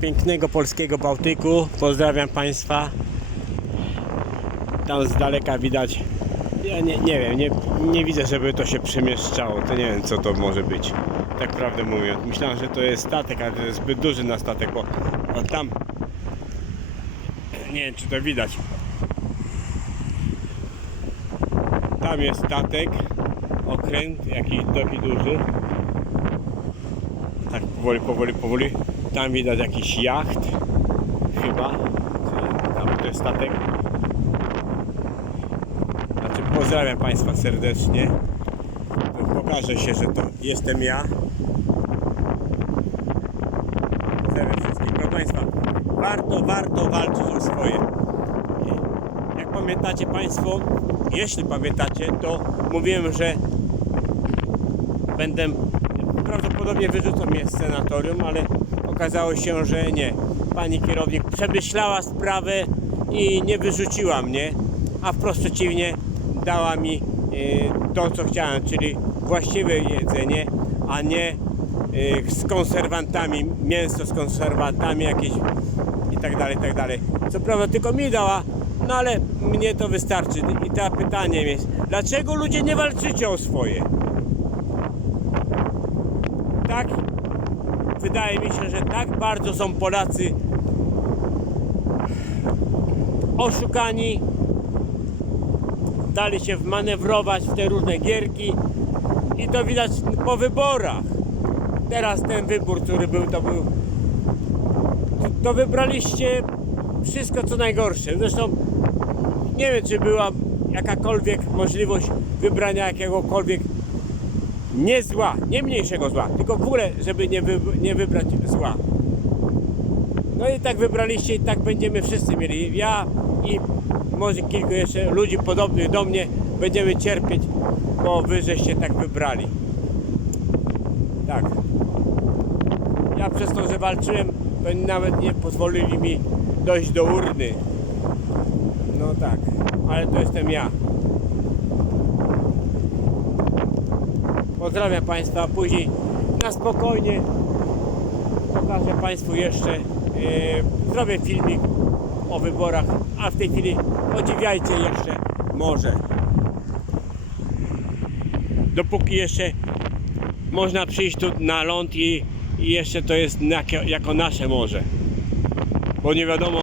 pięknego polskiego Bałtyku. Pozdrawiam Państwa. Tam z daleka widać. Ja nie, nie wiem, nie, nie widzę, żeby to się przemieszczało. To nie wiem, co to może być. Tak prawdę mówiąc. Myślałem, że to jest statek, ale to jest zbyt duży na statek, bo o, tam. Nie wiem, czy to widać. Tam jest statek, okręt, jakiś taki duży. Tak powoli, powoli, powoli. Tam widać jakiś jacht, chyba. Czy Tam to jest statek. Znaczy pozdrawiam Państwa serdecznie. Pokażę się, że to jestem ja. Pozdrawiam wszystkich. Proszę Państwa, warto, warto walczyć o swoje. Jak pamiętacie Państwo, jeśli pamiętacie, to mówiłem, że będę prawdopodobnie wyrzucą mnie z senatorium, ale okazało się, że nie. Pani kierownik przemyślała sprawę i nie wyrzuciła mnie, a wprost przeciwnie dała mi e, to, co chciałem, czyli właściwe jedzenie, a nie e, z konserwantami, mięso z konserwantami jakieś i tak dalej, i tak dalej. Co prawda tylko mi dała, no ale mnie to wystarczy. I to pytanie jest, dlaczego ludzie nie walczycie o swoje? tak wydaje mi się, że tak bardzo są Polacy oszukani. Dali się wmanewrować w te różne gierki i to widać po wyborach. Teraz ten wybór, który był, to był to wybraliście wszystko co najgorsze. Zresztą nie wiem czy była jakakolwiek możliwość wybrania jakiegokolwiek nie zła, nie mniejszego zła, tylko ogóle, żeby nie, wy, nie wybrać zła. No i tak wybraliście i tak będziemy wszyscy mieli. Ja i może kilku jeszcze ludzi podobnych do mnie będziemy cierpieć, bo wy żeście tak wybrali. Tak. Ja przez to, że walczyłem, to nawet nie pozwolili mi dojść do urny. No tak, ale to jestem ja. Pozdrawiam Państwa, później na spokojnie pokażę Państwu jeszcze, e, zrobię filmik o wyborach, a w tej chwili podziwiajcie jeszcze morze. Dopóki jeszcze można przyjść tu na ląd i, i jeszcze to jest jako nasze morze. Bo nie wiadomo